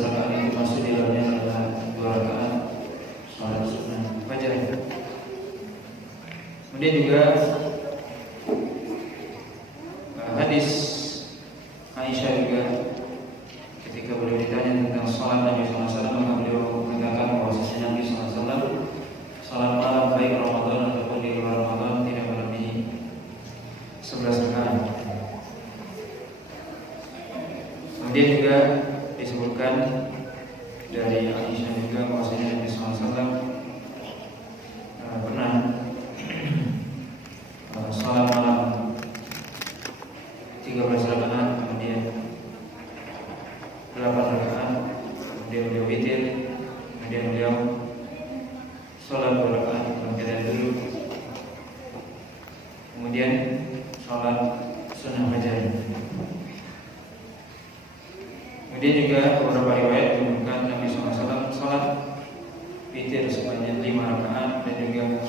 rakaat itu masuk di dalamnya adalah 2 rakaat salat sunnah fajar. Kemudian juga hadis Aisyah juga ketika beliau ditanya tentang salat Nabi SAW, maka beliau mengatakan bahwa Nabi SAW salat malam baik Ramadan ataupun di luar Ramadan tidak melebihi 11 rakaat. Kemudian juga disebutkan dari Aisyah juga bahwasanya Nabi SAW pernah salat malam 13 rakaat, kemudian 8 rakaat, kemudian beliau witir, kemudian beliau salat 2 rakaat, kemudian duduk, kemudian salat sunnah fajar. Kemudian juga beberapa riwayat menyebutkan Nabi SAW salat witir sebanyak 5 rakaat dan juga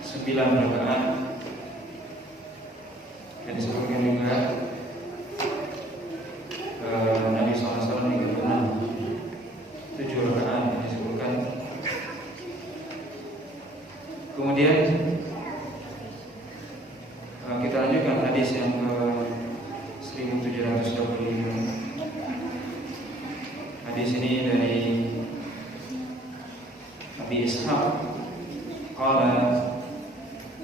9 rakaat. Dan disebutkan juga Nabi SAW juga pernah 7 rakaat yang disebutkan. Kemudian kita lanjutkan hadis yang ke 1725. Hadis ini dari Abi Ishaq qala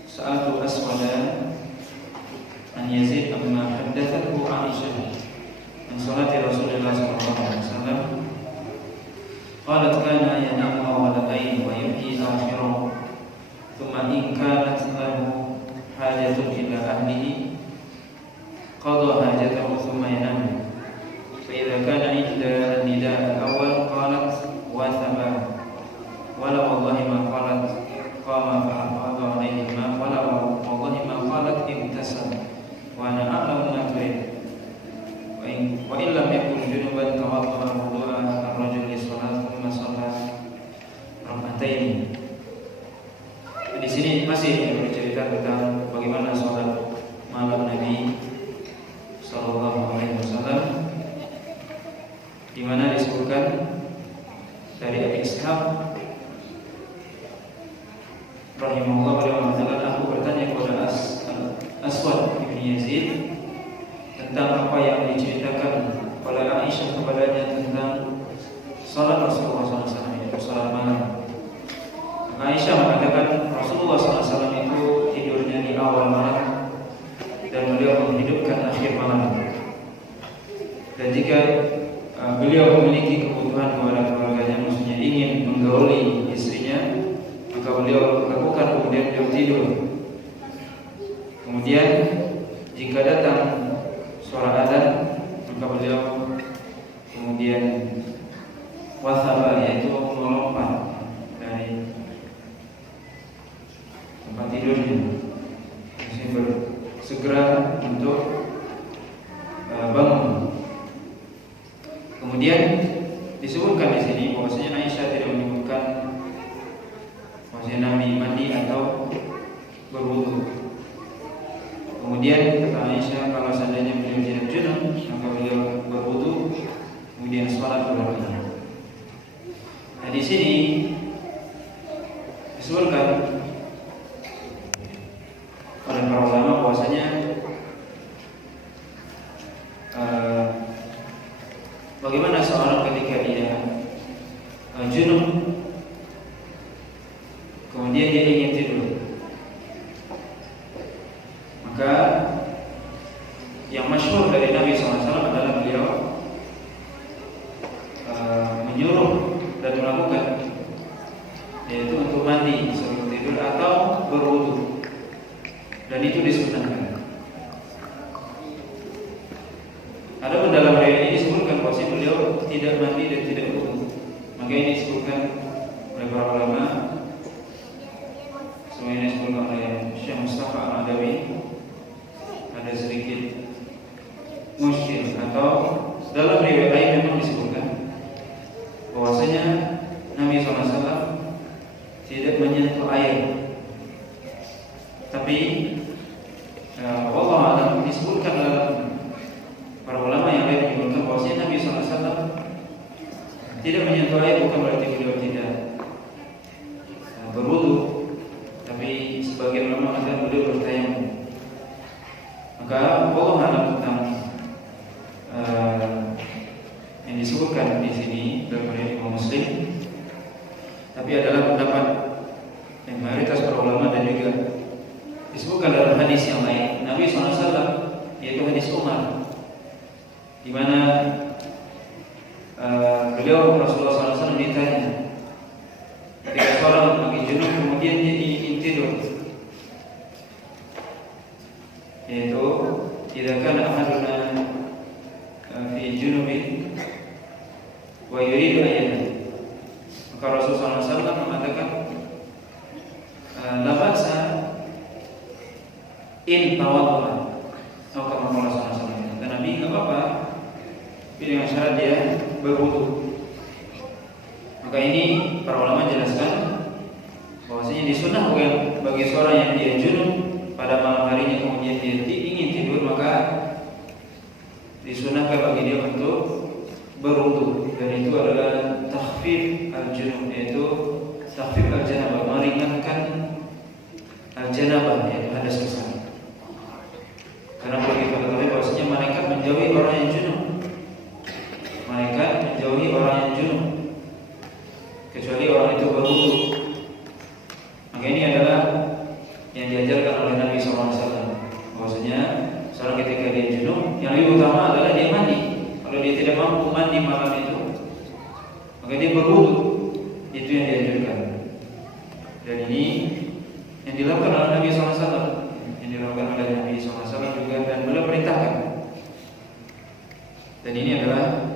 sa'altu Aswada an Yazid amma haddathathu Aisyah an salati Rasulullah sallallahu alaihi wasallam qalat kana yanamu awwala al-layl wa yumhi akhirahu thumma in kanat lahu hajatun ila ahlihi qada hajatahu thumma yanamu fa idza kana inda an-nida' al-awwal qalat wa thaba wala wallahi ma qalat qama fa'aqada alayhi ma wala wallahi ma qalat imtasal wa ana a'lamu ma turid wa in lam yakun junuban tawadda'a wudu'a ar-rajul li salat thumma shalla rak'atain. Di sini masih bercerita tentang bagaimana salat malam Nabi sallallahu alaihi wasallam, di mana disebutkan dari Abi Ishaq rahimahullah beliau mengatakan, aku bertanya kepada Aswad bin Yazid tentang apa yang diceritakan oleh Aisyah kepadanya tentang salat Rasulullah SAW, yaitu salat malam. Aisyah mengatakan Rasulullah SAW itu tidurnya di awal malam dan beliau menghidupkan akhir malam. Dan jika beliau memiliki kebutuhan kepada keluarganya, maksudnya ingin menggauli istrinya, maka beliau lakukan, kemudian beliau tidur. Kemudian jika datang suara adzan, maka beliau kemudian wasaba, yaitu melompat dari tempat tidurnya, segera untuk bangun. Kemudian disebutkan di sini bahwasanya Aisyah tidak menyebutkan bahwasanya Nabi mandi atau berwudu. Kemudian kata Aisyah, kalau seandainya beliau tidak junub, maka beliau berwudu, kemudian sholat 2 rakaat. Nah, di sini disebutkan oleh para ulama bahwasanya bagaimana seorang ketika dia junub kemudian dia ingin tidur, maka yang masyhur dari Nabi SAW adalah beliau menyuruh dan melakukan, yaitu untuk mandi sebelum tidur atau berwudu, dan itu disunahkan. Adapun dalam riwayat ini disebutkan bahwa beliau tidak mandi dan tidak wudu, maka ini disebutkan oleh para ulama, semuanya disebutkan oleh Syekh Mustafa Al-Adawi, ada sedikit musykil, atau dalam riwayat lain memang disebutkan bahwasanya Nabi SAW tidak menyentuh air, tapi wallahu a'lam disebutkan dalam para ulama yang lain menyebutkan bahwasanya Nabi SAW Tidak menyentuh air bukan berarti beliau tidak berwudu, tapi sebagian ulama mengatakan beliau bertayamum. Maka Allah alam tentang yang disebutkan di sini dalam riwayat Imam Muslim, tapi adalah pendapat yang mayoritas para ulama dan juga disebutkan dalam hadis yang lain Nabi SAW, yaitu hadis Umar, di mana beliau Rasulullah SAW ditanya ketika seorang lagi junub kemudian dia ingin tidur, yaitu tidak akan ahaduna fi junubin wa yuridu ayana. Maka Rasulullah SAW mengatakan la ba'sa in tawaddu'a, atau kama Rasulullah SAW, dan Nabi enggak apa-apa dengan syarat dia berwudu. Maka ini para ulama jelaskan bahwasanya disunahkan bagi seorang yang dia junub pada malam harinya kemudian dia ingin tidur, maka disunahkan bagi dia untuk berwudu, dan itu adalah takhfif al-junub, yaitu takhfif al-janabah, meringankan al-janabah, yaitu hadas besar. Karena bagi kita ketahui bahwasanya malaikat menjauhi orang yang junub, malaikat menjauhi orang yang junub kecuali orang itu berwudu. Maka ini adalah yang diajarkan oleh Nabi SAW, bahwasanya seorang ketika dia junub, yang lebih utama adalah dia mandi. Kalau dia tidak mampu mandi malam itu, maka dia berwudu. Itu yang diajarkan. Dan ini yang dilakukan oleh Nabi SAW, yang dilakukan oleh Nabi SAW juga, dan beliau perintahkan. Dan ini adalah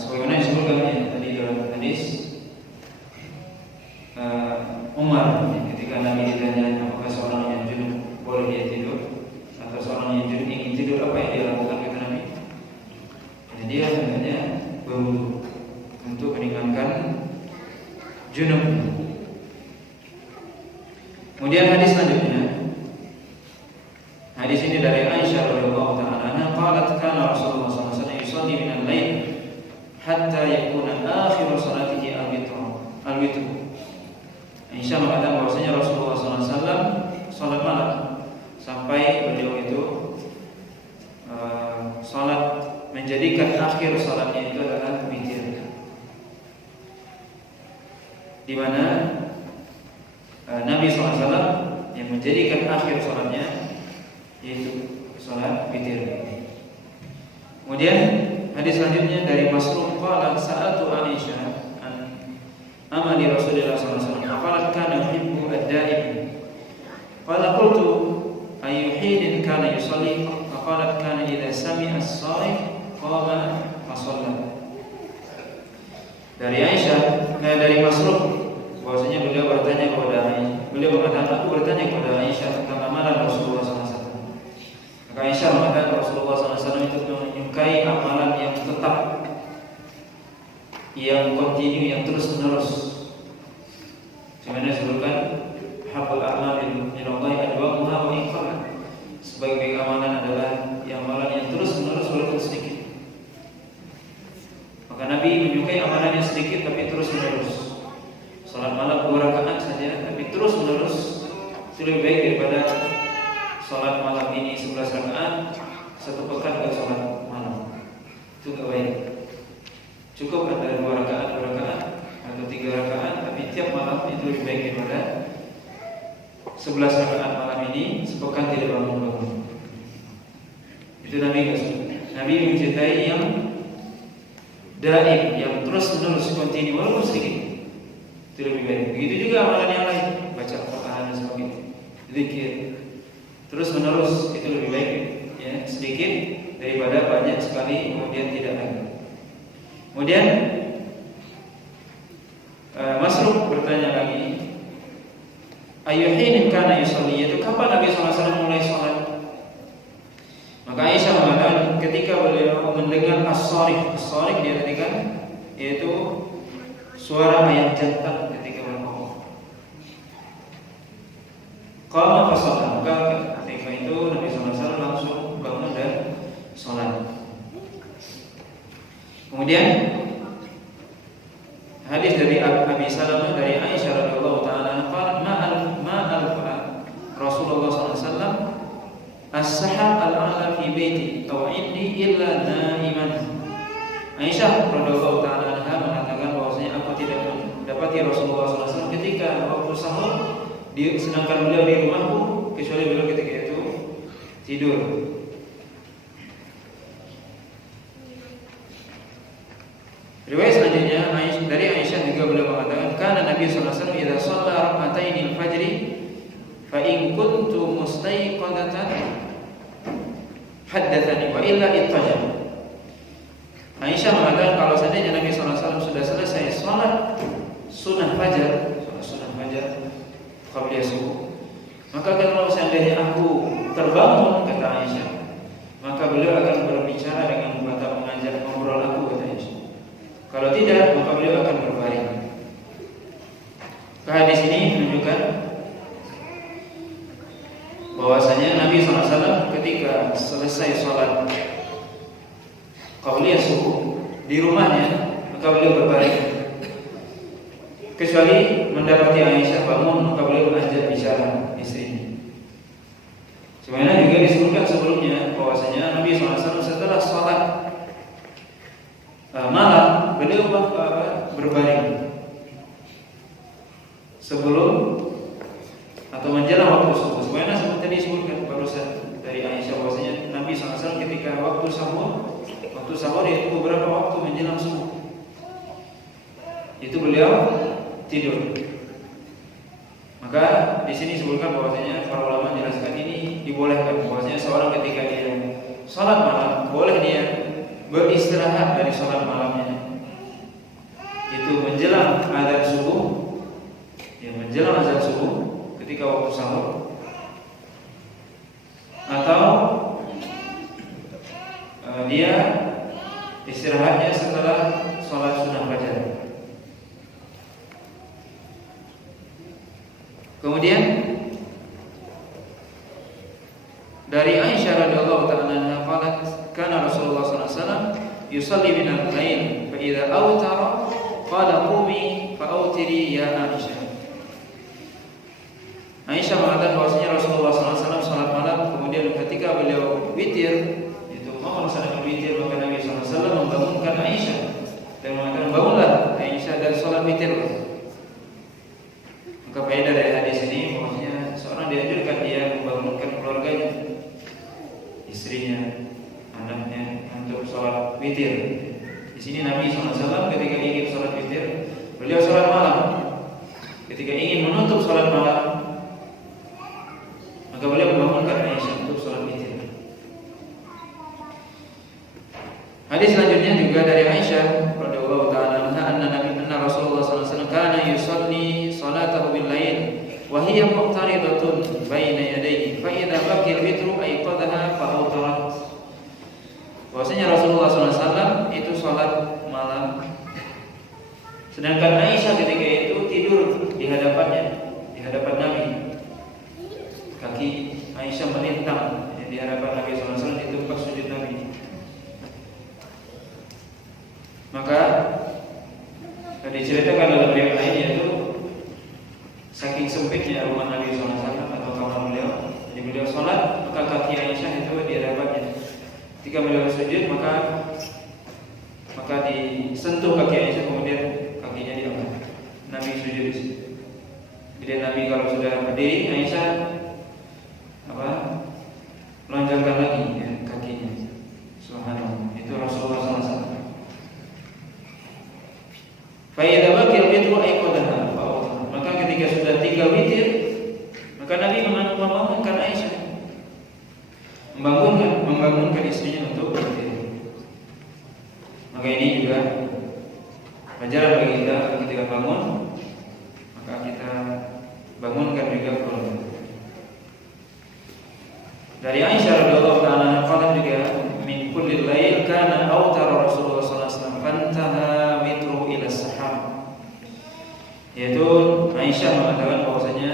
sebagaimana disebutkan tadi dalam hadis Umar, ketika Nabi ditanya apakah seorang yang junub boleh dia tidur, atau seorang yang junub ingin tidur, apa yang dia lakukan, kata Nabi, dan dia sebenarnya berwudu untuk meringankan junub. Kemudian hadis selanjutnya, hadis ini dari Aisyah radhiyallahu taala anha, qalat kana Rasulullah sallallahu alaihi wasallam yusalli min al-lail hatta yakuna akhiru salatihi al-witr. Aisyah mengatakan bahwasanya Rasulullah SAW salat malam sampai beliau itu salat menjadikan akhir salatnya itu adalah witir, di mana Nabi SAW yang menjadikan akhir salatnya yaitu salat witir. Kemudian hadis selanjutnya dari Masruq qala sa'altu Aisyah an amali Rasulullah sallallahu alaihi wasallam qalat kana yuhibbu ad-da'im qala qultu ayu hinin kana yusalli qalat kana idza sami'a as-sa'if qama fa shalla. Dari Aisyah, dari Masruq, bahwasanya beliau bertanya kepada Aisyah, beliau mengatakan, aku bertanya kepada Aisyah tentang amalan Rasulullah SAW. Maka Aisyah mengatakan Rasulullah SAW itu menyukai amalan yang tetap, yang kontinu, yang terus menerus. Sebenarnya disebutkan habul a'mal ilallahi adwamuha wa iqamah. Sebagai amalan adalah amalan yang terus menerus walaupun sedikit. Maka Nabi menyukai amalan yang sedikit tapi terus menerus. Salat malam 2 rakaat saja tapi terus menerus itu lebih baik daripada salat malam ini 11 rakaat 1 pekan enggak salat malam. Itu enggak baik. Cukup ada 2 rakaat atau 3 rakaat, tapi tiap malam itu lebih baik daripada 11 rakaat malam ini sepekan tidak bangun-bangun. Itu Nabi mencintai yang daim, yang terus menerus kontinu walaupun sedikit. Itu lebih baik. Begitu juga amalan yang lain, baca Al-Quran dan sebagainya, zikir terus menerus, itu lebih baik ya, sedikit daripada banyak sekali kemudian tidak lagi. Kemudian Masruq bertanya lagi, ayyuhinin kana yusalli, itu kapan Nabi SAW mulai salat? Maka Aisyah mengatakan ketika beliau mendengar as-sarif, as-sarif dia artikan yaitu suara ayam jantan ketika berkokok. Qama fa shalla, maka ketika itu Nabi SAW langsung bangun dan salat. Kemudian hadis dari Abi Salamah dari Aisyah radhiyallahu taala ma'al Rasulullah sallallahu alaihi wasallam as-sahab al-a'la fi baiti aw indi illa naiman. Aisyah radhiyallahu taala anha mengatakan bahwasanya aku tidak mendapati Rasulullah sallallahu alaihi wasallam ketika waktu sahur sedangkan beliau di rumahku kecuali beliau ketika itu tidur. Riwayat selanjutnya dari Aisyah juga beliau mengatakan kana Nabi sallallahu alaihi wasallam idza shalla rak'ataini al-fajr fa in kuntu mustayqadatan haddatsani wa illa ittajam. Aisyah mengatakan kalau seandainya Nabi sallallahu alaihi wasallam sudah selesai salat sunnah fajar qabliyah subuh, maka kalau seandainya aku terbangun, kata Aisyah, maka beliau akan berbicara dengan mengajak ngobrol aku, kata Aisyah. Kalau tidak, maka beliau akan berbaring. Hadis ini menunjukkan bahwasanya Nabi SAW ketika selesai sholat qabliyah subuh di rumahnya, maka beliau berbaring. Kecuali mendapati Aisyah bangun, maka beliau mengajak bicara istrinya. Sebenarnya juga disebutkan sebelumnya bahwasanya Nabi SAW setelah sholat malam beliau berbaring sebelum atau menjelang waktu subuh. Sebenarnya seperti tadi disebutkan barusan dari Aisyah bahwasanya Nabi SAW ketika waktu sahur yaitu beberapa waktu menjelang subuh itu beliau tidur. Maka di sini disebutkan bahwasanya para ulama menjelaskan ini dibolehkan bahwasanya seorang ketika dia salat malam boleh dia beristirahat dari salat malamnya itu menjelang azan subuh, ya menjelang azan subuh ketika waktu sahur, atau dia istirahatnya setelah salat sunnah fajar. Kemudian dari Aisyah radhiyallahu ta'ala anha qalat kana Rasulullah sallallahu alaihi wasallam yusalli min al-lail fa idza awtara qala qumi fa awtiri ya Aisyah. Aisyah mengatakan bahwasanya Rasulullah sallallahu alaihi wasallam salat malam, kemudian ketika beliau witir itu mau melaksanakan witir, maka Nabi sallallahu alaihi wasallam membangunkan Aisyah dan mengatakan bangunlah Aisyah dan salat witir. Maka faedah dari hadis ini bahwasanya seorang dianjurkan dia membangunkan keluarganya, istrinya, anaknya untuk sholat witir. Di sini Nabi SAW ketika ingin sholat witir, beliau sholat malam. Ketika ingin menutup sholat malam, maka beliau membangunkan Aisyah untuk sholat witir. Hadis selanjutnya juga dari Aisyah radhiyallahu ta'ala anna Rasulullah sallallahu alaihi wasallam kana yusalli salatahu bil lail wa hiya muqtaridatun baina yadayhi fa idza baqiya al-witru ayqadha fa awtarat. Bahwasanya Rasulullah sallallahu alaihi wasallam itu salat malam, sedangkan Aisyah ketika itu tidur di hadapannya, di hadapan Nabi. Kaki Aisyah melintang di hadapan Nabi sallallahu alaihi wasallam di tempat sujud Nabi. Maka diceritakan dalam riwayat lain yaitu saking sempitnya rumah Nabi SAW atau kamar beliau, jadi beliau sholat maka kaki Aisyah itu di hadapannya. Ketika beliau sujud maka disentuh kaki Aisyah, kemudian kakinya diangkat. Nabi sujud di situ. Jadi Nabi kalau sudah berdiri, Aisyah lonjangkan lagi ya, kakinya. Subhanallah. Itu Rasulullah SAW. Fa'idha bakil witru ayqadha. Maka ketika sudah 3 witir, maka Nabi membangunkan Aisyah, membangunkan istrinya untuk witir. Maka ini juga pelajaran bagi kita ketika bangun, maka kita bangunkan juga keluarga. Dari Aisyah radhiyallahu ta'ala anha juga min kulli lail kana awtara Rasulullah sallallahu alaihi wasallam fantaha witru ila sahab. Yaitu Aisyah mengatakan bahwasanya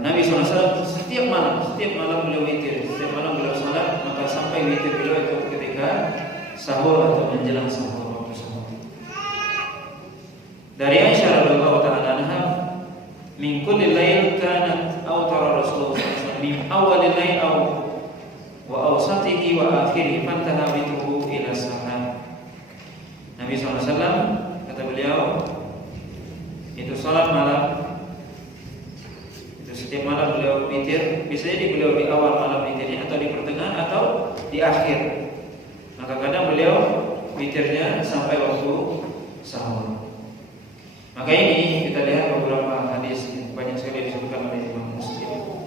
Nabi SAW setiap malam beliau witir, setiap malam beliau salat, maka sampai witir beliau itu ketika sahur atau menjelang sahur, waktu sahur. Dari Aisyah radhiyallahu ta'ala anha, min kulli lail kanat awtara Rasulullah sallallahu alaihi wasallam min awwalil lail aw wa awsatihi wa akhirihi fantaha bituhu ila sahar. Nabi sallallahu alaihi wasallam, kata beliau, itu salat malam, itu setiap malam beliau witir, bisa jadi beliau di awal malam witirnya atau di pertengahan atau di akhir. Maka kadang beliau witirnya sampai waktu sahur. Maka ini kita lihat beberapa hadis banyak sekali disebutkan oleh Imam Muslim.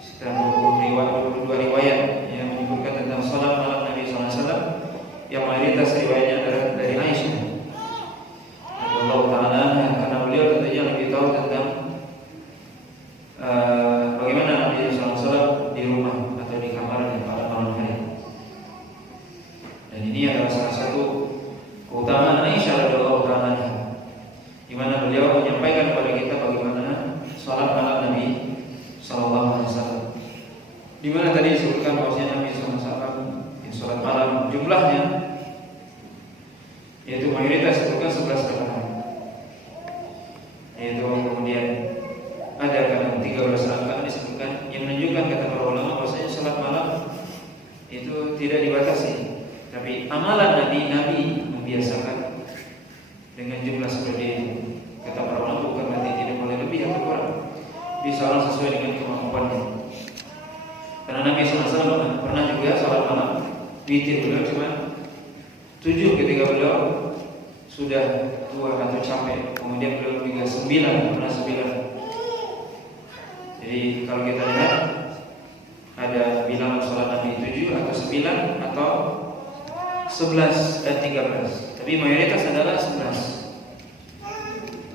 Sekitar 22 riwayat yang menyebutkan tentang salat malam Nabi SAW, yang mayoritas riwayatnya adalah dari Aisyah radhiyallahu ta'ala, karena beliau tentunya lebih tahu tentang bagaimana Nabi SAW di rumah atau di kamarnya pada malam hari. Dan ini adalah salah satu keutamaan Aisyah radhiyallahu ta'ala, di mana beliau menyampaikan kepada kita bagaimana salat malam Nabi sallallahu alaihi wasallam. Di mana tadi disebutkan bahwasanya Nabi sallallahu alaihi wasallam salat malam jumlahnya yaitu mayoritas disebutkan 11 rakaat. Yaitu kemudian ada kadang 13 rakaat disebutkan, yang menunjukkan kata para ulama bahwasanya salat malam itu tidak dibatasi. Tapi amalan Nabi membiasakan dengan jumlah seperti itu. Kata para ulama bukan berarti tidak boleh lebih atau kurang, bisa orang sesuai dengan kemampuannya. Karena Nabi SAW pernah juga salat malam witir, beliau cuma 7 ketika beliau sudah tua atau capek. Kemudian beliau juga 9, pernah 9. Jadi kalau kita lihat ada bilangan salat Nabi 7 atau 9 atau 11 dan 13. Tapi mayoritas adalah 11.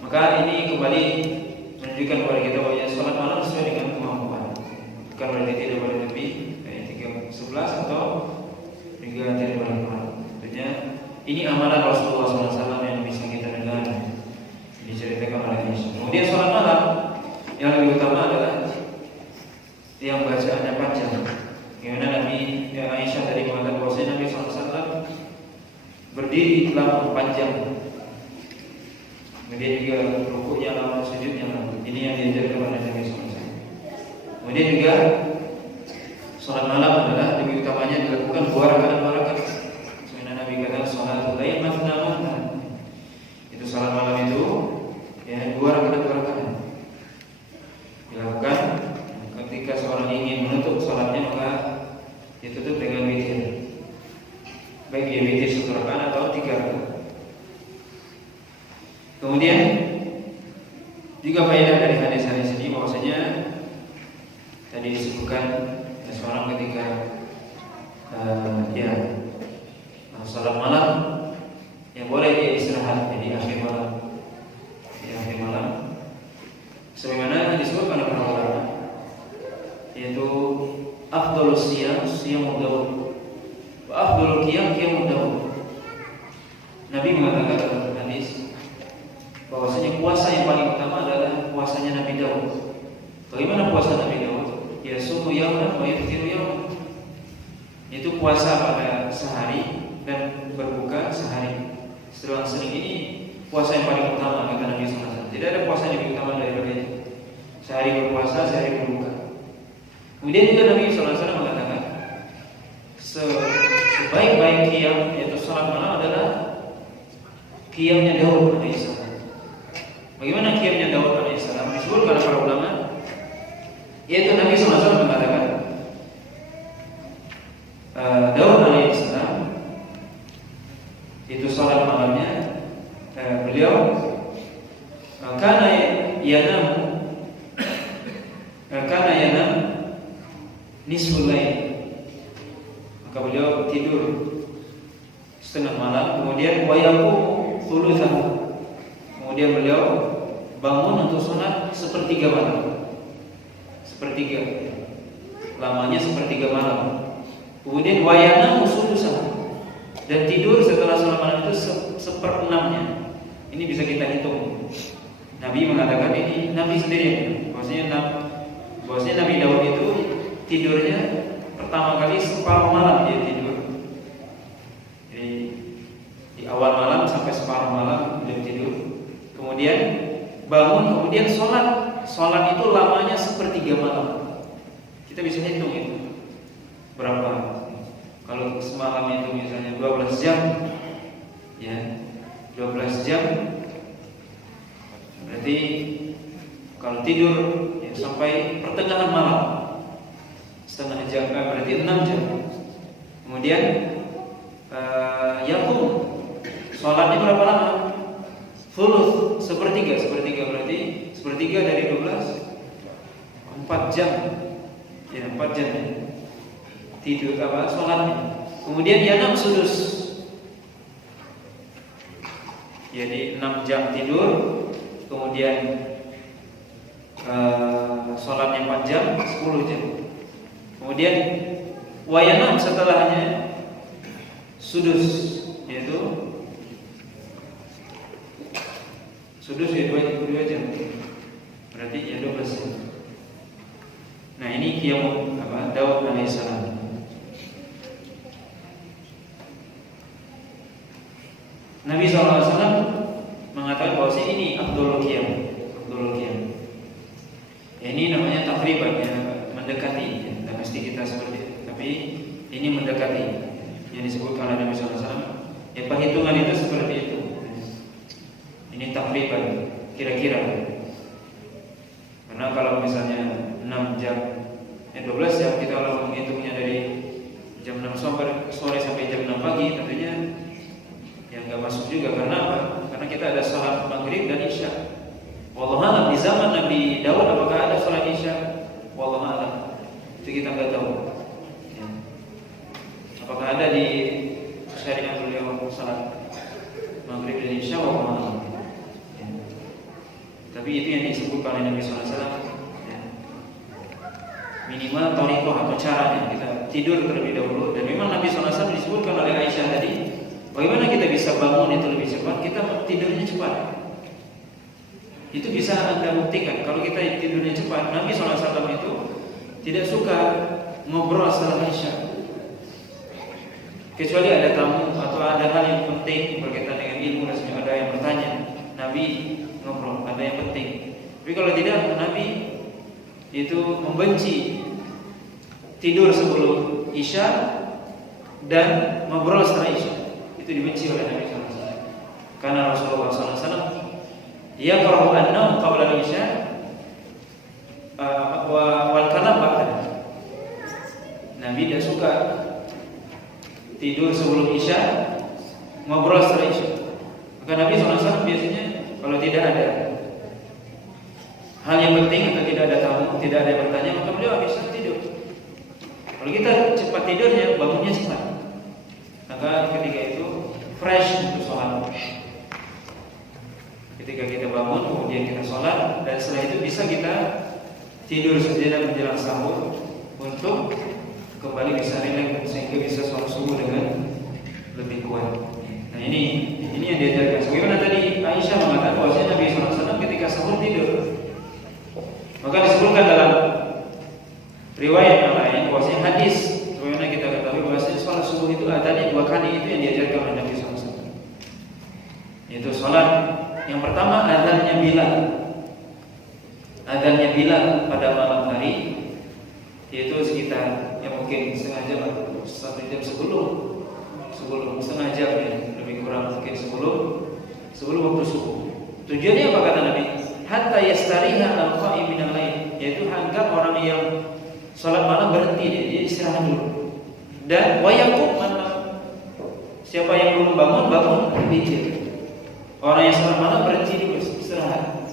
Maka ini kembali menunjukkan kepada kita bahwa salat malam sesuai dengan kemampuan. Bukan berarti tidak boleh lebih dari 11 atau juga tidak boleh kurang. Tentunya ini amalan Rasulullah SAW yang bisa kita dengar diceritakan oleh Aisyah. Kemudian salat malam yang lebih utama adalah yang bacaannya panjang. Gimana Nabi Aisyah tadi mengatakan bahwa Nabi SAW berdiri lama panjang. Kemudian juga rukuknya lama, sujudnya lama. Ini yang diajarkan oleh Nabi SAW. Kemudian juga salat malam adalah lebih utamanya dilakukan 2 rakaat. Sebenarnya Nabi kata salatul lail mathna mathna. Itu salat malam itu ya 2 rakaat. Dilakukan ketika seorang ingin menutup salatnya, maka ditutup dengan witir. Baik dia witir 1 rakaat atau 3 rakaat. Kemudian juga faedah dari hadis-hadis ini bahwasanya tadi disebutkan seorang ketika salat malam yang boleh dia istirahat di akhir malam. Di akhir malam sebagaimana disebutkan oleh para ulama, yaitu afdhalus siyam siyamud daud wa afdhalul qiyam qiyamud daud. Nabi mengatakan dalam hadis bahwasanya puasa yang paling utama adalah puasanya Nabi Daud. Bagaimana puasa Nabi Daud? Ya sumu yauman wa yaftiru yauman. Itu puasa pada sehari dan berbuka sehari. Selang-seling ini puasa yang paling utama kata Nabi SAW. Tidak ada puasa yang lebih utama daripada itu. Sehari berpuasa, sehari berbuka. Kemudian juga Nabi SAW mengatakan sebaik-baik qiyam, yaitu salat malam, adalah qiyamnya Daud alaihissalam. Bagaimana qiyamnya Daud alaihissalam? Disebutkan oleh para ulama, yaitu Nabi SAW mengatakan Daud alaihissalam itu salat malamnya beliau karena yanam nisful lail, maka beliau tidur setengah malam, kemudian wayaku thulutsahu, kemudian beliau bangun untuk sholat sepertiga malam, lamanya sepertiga malam. Kemudian wayana musulusah, dan tidur setelah sholat malam itu 1/6-nya. Ini bisa kita hitung. Nabi mengatakan ini Nabi sendiri, bahwasanya Nabi Daud itu tidurnya pertama kali separuh malam dia tidur. Jadi di awal malam sampai separuh malam belum tidur. Kemudian bangun, kemudian sholat. Sholat itu lamanya sepertiga malam. Kita bisa hitung itu berapa. Kalau semalam itu misalnya 12 jam, ya 12 jam, berarti kalau tidur ya, sampai pertengahan malam setengah jam, berarti 6 jam. Kemudian yakum, sholatnya berapa lama? Thuluth, sepertiga berarti sepertiga dari 12, 4 jam, ya 4 jam tidur sholatnya. Kemudian yanam sudus, jadi 6 jam tidur, kemudian sholatnya 4 jam, 10 jam. Kemudian wayanam setelahnya sudus, yaitu sudus ya 2 jam, berarti ya 12 jam. Nah ini qiyam Daud alaihissalam. Nabi SAW mengatakan bahwa ini afdhalul qiyam. Ya, ini namanya takriban, ya, mendekati. Ya, tidak mesti kita seperti itu, tapi ini mendekati yang disebutkan oleh Nabi SAW. Ya, perhitungan itu seperti itu. Ini takriban, kira-kira. Karena kalau misalnya 6 jam, 12 jam, kita kalau menghitungnya dari jam 6 sore sampai jam 6 pagi, tentunya ya nggak masuk juga. Karena apa? Karena kita ada sholat maghrib dan isya. Wallahu a'lam, di zaman Nabi Daud apakah ada sholat isya? Wallahu a'lam, itu kita nggak tahu. Ya. Apakah ada di syariat beliau sholat maghrib dan isya? Wallahu a'lam. Ya. Tapi itu yang disebutkan oleh Nabi SAW. Ya. Minimal thariqah atau caranya kita tidur terlebih dahulu. Dan memang Nabi SAW disebutkan oleh Aisyah tadi, bagaimana kita bisa bangun itu lebih cepat? Kita tidurnya cepat. Itu bisa Anda buktikan. Kalau kita tidurnya cepat, Nabi SAW itu tidak suka ngobrol setelah Isya, kecuali ada tamu atau ada hal yang penting berkaitan dengan ilmu dan ada yang bertanya, Nabi ngobrol, ada yang penting. Tapi kalau tidak, Nabi itu membenci tidur sebelum Isya dan ngobrol setelah Isya. Itu dibenci oleh Nabi SAW. Karena Rasulullah SAW yaqra'u an-nawm qabla al-isya wal kalam ba'da. Nabi tidak suka tidur sebelum Isya, ngobrol setelah Isya. Maka Nabi SAW biasanya kalau tidak ada hal yang penting atau tidak ada tamu, tidak ada yang bertanya, maka beliau bisa tidur. Kalau kita cepat tidurnya, bangunnya cepat, maka ketika itu fresh untuk sholat. Ketika kita bangun, kemudian kita sholat, dan setelah itu bisa kita tidur sejenak menjelang sahur untuk kembali bisa rileks sehingga bisa sholat subuh dengan lebih kuat. Nah ini yang diajarkan. Sebagaimana tadi Aisyah mengatakan bahwa Nabi SAW ketika sahur tidur. Maka disebutkan dalam riwayat yang lain bahwasanya hadis, sebagaimana kita ketahui bahwasanya sholat subuh itu adanya 2 kali, itu yang diajarkan oleh Nabi SAW. Yaitu sholat yang pertama adzannya Bilal pada malam hari, yaitu sekitar mungkin setengah jam atau 1 jam sebelum setengah jam, ya, lebih kurang mungkin sebelum waktu subuh. Tujuannya apa kata Nabi? Hatta yastariha al-qa'im minal lail, yaitu agar orang yang sholat malam berhenti, dia istirahat dulu. Dan wayaqum malam, siapa yang belum bangun witir. Orang yang sholat malam berhenti dulu, istirahat.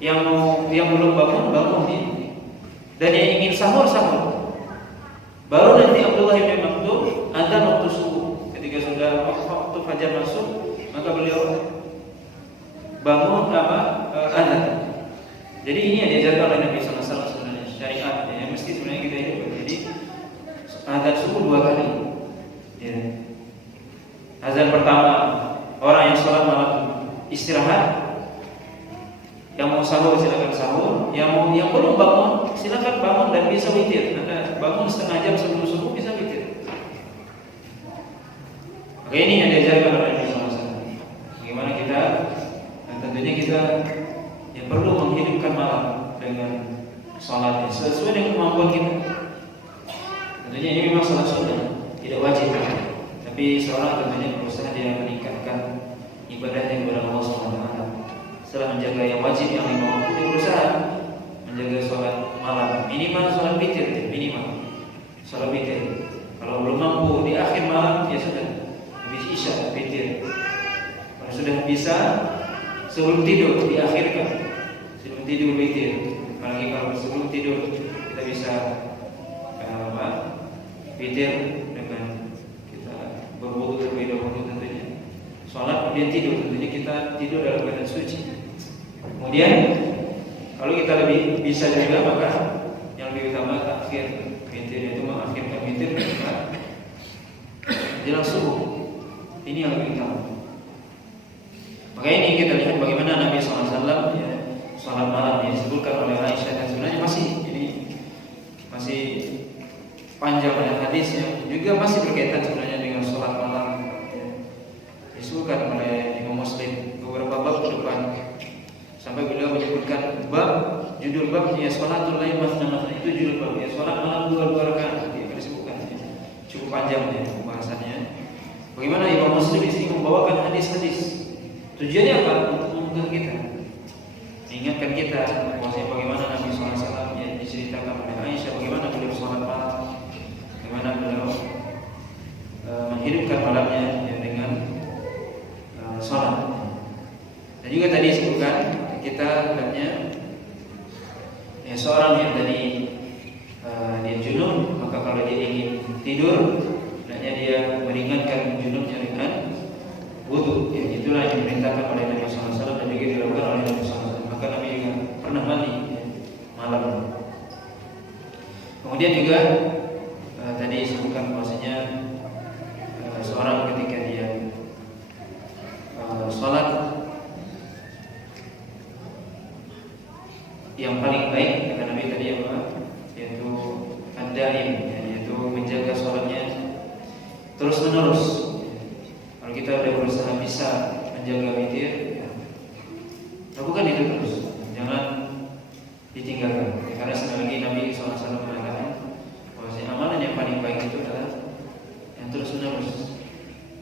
Yang belum bangun ini. Dan yang ingin sahur. Baru nanti Abdullah bin Maktum adzan waktu subuh. Ketika sudah waktu fajar masuk, maka beliau bangun adzan. Jadi ini yang diajarkan oleh Nabi SAW sebenarnya, syariat. Ya, mesti sebenarnya kita hidup. Jadi adzan subuh 2 kali. Ya. Adzan pertama, orang yang sholat malam istirahat. Yang mau sahur silakan sahur. Yang belum bangun silakan bangun dan bisa witir. Anda bangun setengah jam sebelum subuh bisa witir. Maka ini yang diajarkan oleh Nabi SAW. Bagaimana kita, dan tentunya kita yang perlu menghidupkan malam dengan sholatnya sesuai dengan kemampuan kita. Tentunya ini memang salah sunnah, tidak wajib. Tapi seorang tentunya berusaha dia meningkatkan ibadahnya kepada Allah SWT. Setelah menjaga yang wajib yang lima waktu, dia berusaha menjaga sholat malam. Minimal sholat witir, minimal sholat witir. Kalau belum mampu di akhir malam, ya sudah habis isya witir. Kalau sudah bisa sebelum tidur diakhirkan, sebelum tidur witir. Apalagi kalau sebelum tidur kita bisa witir dengan kita berwudu terlebih dahulu tentunya. Sholat kemudian tidur, tentunya kita tidur dalam keadaan suci. Kemudian kalau kita lebih bisa juga, maka yang lebih utama takhir witir, itu mengakhirkan witir ketika jelang subuh. Ini yang lebih utama. Maka ini kita lihat bagaimana Nabi SAW ya, sholat malam yang disebutkan oleh Aisyah, dan sebenarnya masih panjang banyak hadisnya, juga masih berkaitan sebenarnya dengan sholat malam ya. Disebutkan oleh Imam Muslim beberapa bab ke depan, sampai beliau menyebutkan bab, judul babnya sholatul lail masna-masna, itu judul babnya sholat malam 2 rakaat. Dia disebutkan ya. Cukup panjang ya pembahasannya. Bagaimana Imam Muslim di sini membawakan hadis-hadis. Tujuannya apa? Untuk mengingatkan kita, mengingatkan kita bahwasanya bagaimana Nabi SAW yang diceritakan oleh Aisyah, bagaimana beliau sholat malam, bagaimana beliau menghidupkan malamnya ya, dengan sholat. Dan juga tadi disebutkan kita lihatnya ya, seorang yang tadi dia junub, maka kalau dia ingin tidur, hendaknya dia meringankan junubnya dengan wudu. Ya, itulah yang diperintahkan oleh Nabi SAW dan juga dilakukan oleh Nabi SAW. Maka Nabi juga pernah mandi ya, malam. Kemudian juga tadi disebutkan bahwasanya seorang ketika dia sholat, yang paling baik kata Nabi tadi apa? Yaitu ad-daim, yaitu menjaga sholatnya terus menerus. Kalau kita sudah berusaha bisa menjaga witir, lakukan itu terus, jangan ditinggalkan. Karena sekali lagi Nabi SAW mengatakan bahwasanya amalan yang paling baik itu adalah yang terus menerus.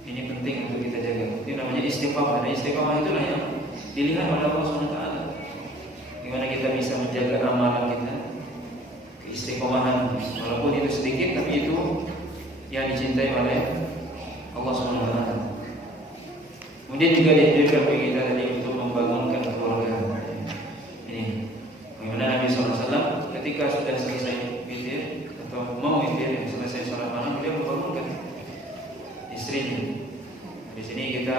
Ini penting untuk kita jaga. Itu namanya istiqamah. Nah, istiqamah itulah yang dilihat oleh Allah SWT. Gimana kita bisa menjaga amalan kita, keistiqomahan, walaupun itu sedikit, tapi itu yang dicintai oleh Allah SWT. Kemudian juga dianjurkan bagi kita tadi untuk membangunkan keluarga. Ini bagaimana Nabi SAW ketika sudah selesai witir atau mau witir, selesai sholat malam, beliau membangunkan istrinya. Di sini kita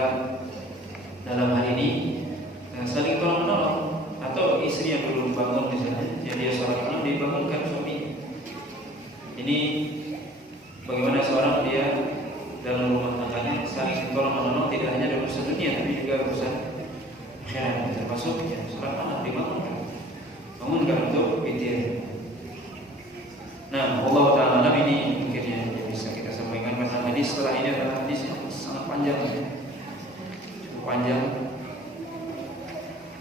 dalam hal ini saling tolong menolong. Atau istri yang belum bangun misalnya, yang dia sholat malam, dibangunkan suami. Ini bagaimana seorang dia dalam rumah tangganya saling tolong menolong, tidak hanya dalam urusan dunia, tapi juga urusan akhirat, termasuk ya, sholat malam bangunkan untuk witir. Nah, Allah Ta'ala ini mungkin yang bisa kita sampaikan pada hadis. Setelah ini adalah hadis yang sangat panjang, cukup panjang,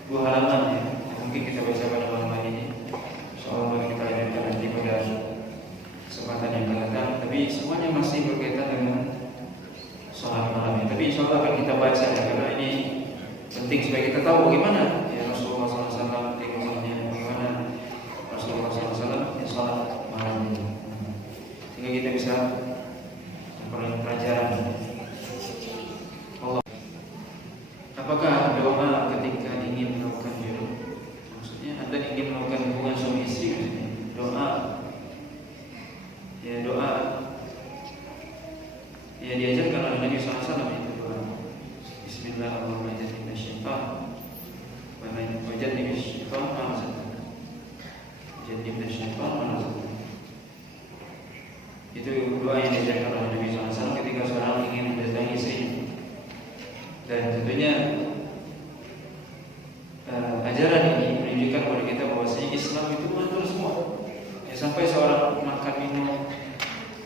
2 halaman ya. Mungkin kita baca pada malam hari ini. Insyaallah kita lanjutkan nanti pada kesempatan yang akan datang. Tapi semuanya masih berkaitan dengan sholat malam. Tapi insyaallah akan kita baca ya, karena ini penting supaya kita tahu bagaimana ya Rasulullah SAW di rumahnya, bagaimana Rasulullah SAW di sholat malam, sehingga kita bisa memperoleh pelajaran. Allah, apakah doa ketika ingin melakukan junub? Maksudnya Anda ingin melakukan hubungan suami istri, doa ya, doa ya diajarkan oleh Nabi SAW itu doa Bismillahirrahmanirrahim itu doa yang diajarkan oleh Nabi SAW ketika seorang ingin mendatangi istrinya. Dan tentunya ajaran ini menunjukkan kepada kita bahwasanya Islam itu mengatur semua. Ya, sampai seorang makan minum,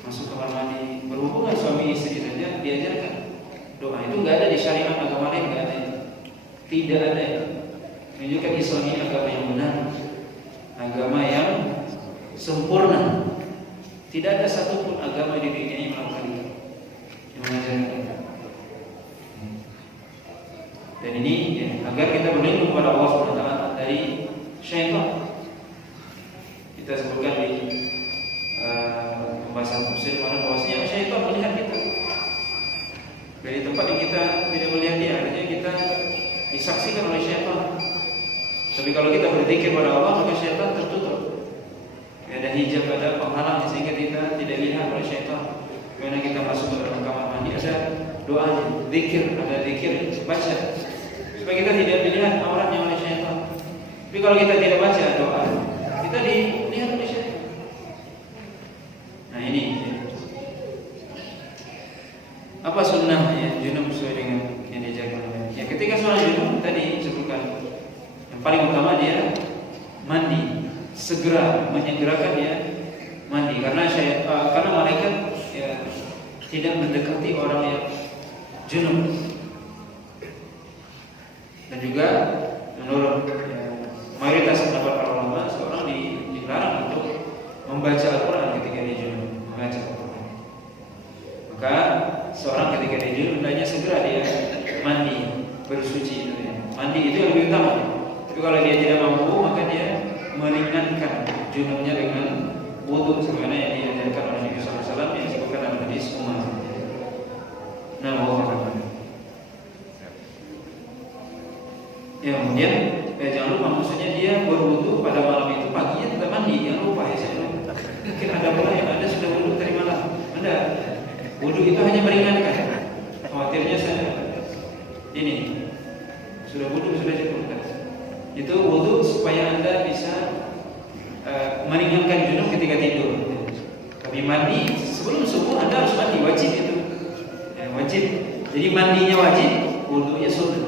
masuk kamar mandi, berhubungan suami istri saja diajarkan. nggak ada di syariat agama lain, nggak ada. Tidak ada. Menunjukkan Islam ini agama yang benar, agama yang sempurna. Tidak ada satupun agama di dunia ini melakukan itu, yang mengajarkan kita. Dan ini ya, agar kita berlindung kepada Allah SWT dari syaitan. Kita sebutkan di pembahasan tafsir mana bahwasanya syaitan melihat kita dari tempat yang kita tidak melihat dia, artinya kita disaksikan oleh syaitan. Tapi kalau kita berzikir pada Allah, maka syaitan tertutup. Ada hijab, ada penghalang sehingga kita tidak lihat oleh syaitan. Karena kita masuk ke dalam kamar mandi, ada doa, zikir, ada zikir, baca supaya kita tidak dilihat auratnya oleh syaitan. Tapi kalau kita tidak baca doa, kita dilihat oleh syaitan. Nah ini apa sunnahnya junub sesuai dengan yang diajarkan. Ya ketika sholat junub tadi disebutkan yang paling utama dia mandi, segera menyegerakan dia mandi karena malaikat ya tidak mendekati orang yang junub. Dan juga menurut mayoritas pendapat para ulama, seorang dilarang untuk membaca Al-Quran ketika dia junub, membaca Al-Quran. Maka seorang ketika dia junub hendaknya segera dia mandi, bersuci. Mandi itu yang lebih utama. Tapi kalau dia tidak mampu, maka dia meringankan junubnya dengan wudu sebagaimana yang diajarkan oleh Nabi sallallahu alaihi wasallam yang disebutkan dalam hadis Umar. Nah, ya kemudian jangan lupa, maksudnya dia berwudu pada malam itu, paginya tetap mandi, jangan lupa ya. Saya mungkin ada pula yang ada sudah wudu dari malam. Anda wudu itu hanya meringankan. Khawatirnya saya ini sudah wudu sudah cukup. Itu wudu supaya Anda bisa meringankan junub ketika tidur. Tapi mandi sebelum subuh Anda harus mandi, wajib itu. Ya, wajib. Jadi mandinya wajib, wudunya sunnah.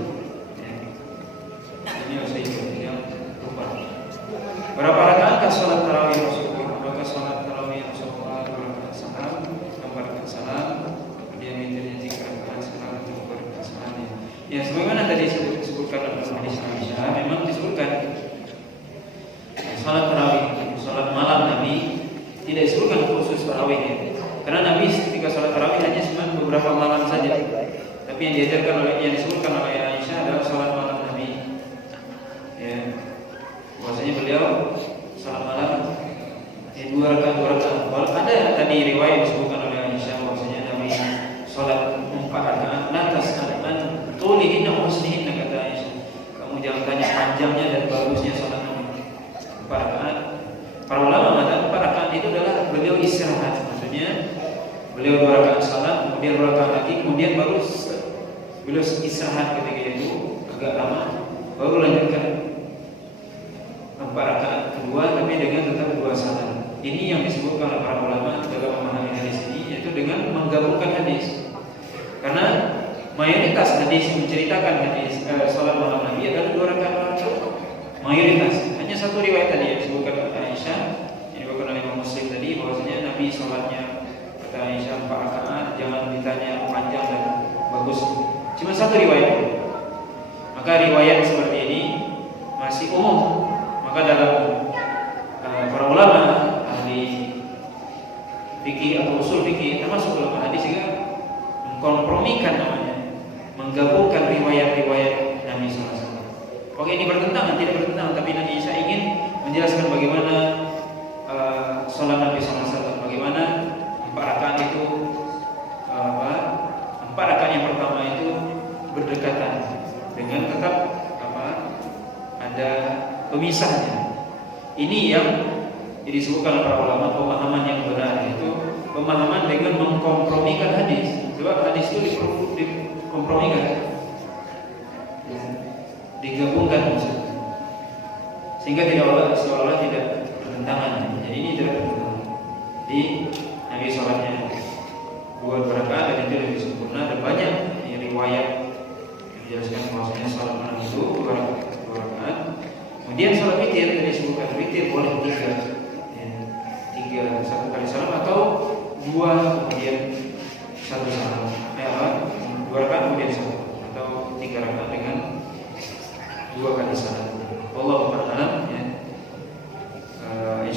Berapa rakaat sholat tarawih Rasulullah? Apakah sholat tarawih Rasulullah 2 rakaat salam, 4 rakaat salam, kemudian witirnya 3 rakaat salam, 2 rakaat salam. Ya, sebagaimana tadi disebutkan dalam hadis Aisyah, memang disebutkan sholat tarawih, sholat malam Nabi tidak disebutkan khusus tarawihnya. Karena Nabi ketika sholat tarawih hanya cuma beberapa malam saja. Tapi yang diajarkan yang disebutkan oleh Aisyah adalah sholat malam Nabi. Ya. Bahwasanya beliau salat malam 2 rakaat. Ada tadi riwayat disebutkan oleh Aisyah bahwasanya Nabi salat 4 rakaat. La tas'alan tulihin wa husnihin, kata Aisyah. Kamu jangan tanya panjangnya dan bagusnya salat Nabi. 4 rakaat. Para ulama mengatakan 4 rakaat itu adalah beliau istirahat. Maksudnya beliau 2 rakaat salat, kemudian 2 rakaat lagi, kemudian baru beliau istirahat ketika itu agak lama, baru lanjutkan 4 rakaat kedua, tapi dengan tetap 2 salam. Ini yang disebutkan oleh para ulama dalam memahami hadis ini, yaitu dengan menggabungkan hadis. Karena mayoritas hadis menceritakan hadis salat malam Nabi adalah 2 rakaat. Mayoritas. Hanya satu riwayat tadi yang disebutkan oleh Aisyah, yang disebutkan oleh Imam Muslim tadi, bahwasanya Nabi salatnya kata Aisyah 4 rakaat, jangan ditanya panjang dan bagus. Cuma satu riwayat. Maka riwayat seperti ini masih umum. Maka dalam para ulama ahli fikih atau usul fikih, termasuk ulama hadis juga mengkompromikan namanya, menggabungkan riwayat-riwayat Nabi SAW. Oke, ini bertentangan, tidak bertentangan, tapi Nabi Isa ingin menjelaskan bagaimana sholat Nabi SAW, bagaimana 4 rakaat itu 4 rakaat yang pertama itu berdekatan dengan tetap ada pemisahnya. Ini yang disebutkan oleh para ulama pemahaman yang benar, yaitu pemahaman dengan mengkompromikan hadis. Sebab hadis itu dikompromikan, digabungkan maksudnya, sehingga seolah-olah tidak bertentangan. Jadi ini tidak bertentangan. Di Nabi sholatnya 2 rakaat dan itu lebih sempurna, dan banyak riwayat yang menjelaskan bahwasanya sholat malam itu 2 rakaat. Kemudian sholat witir tadi disebutkan, witir boleh 3, 3 1 kali salam atau 2 kemudian 1 salam. 2 rakaat kemudian 1.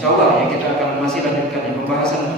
insyaallah ya kita akan masih lanjutkan pembahasan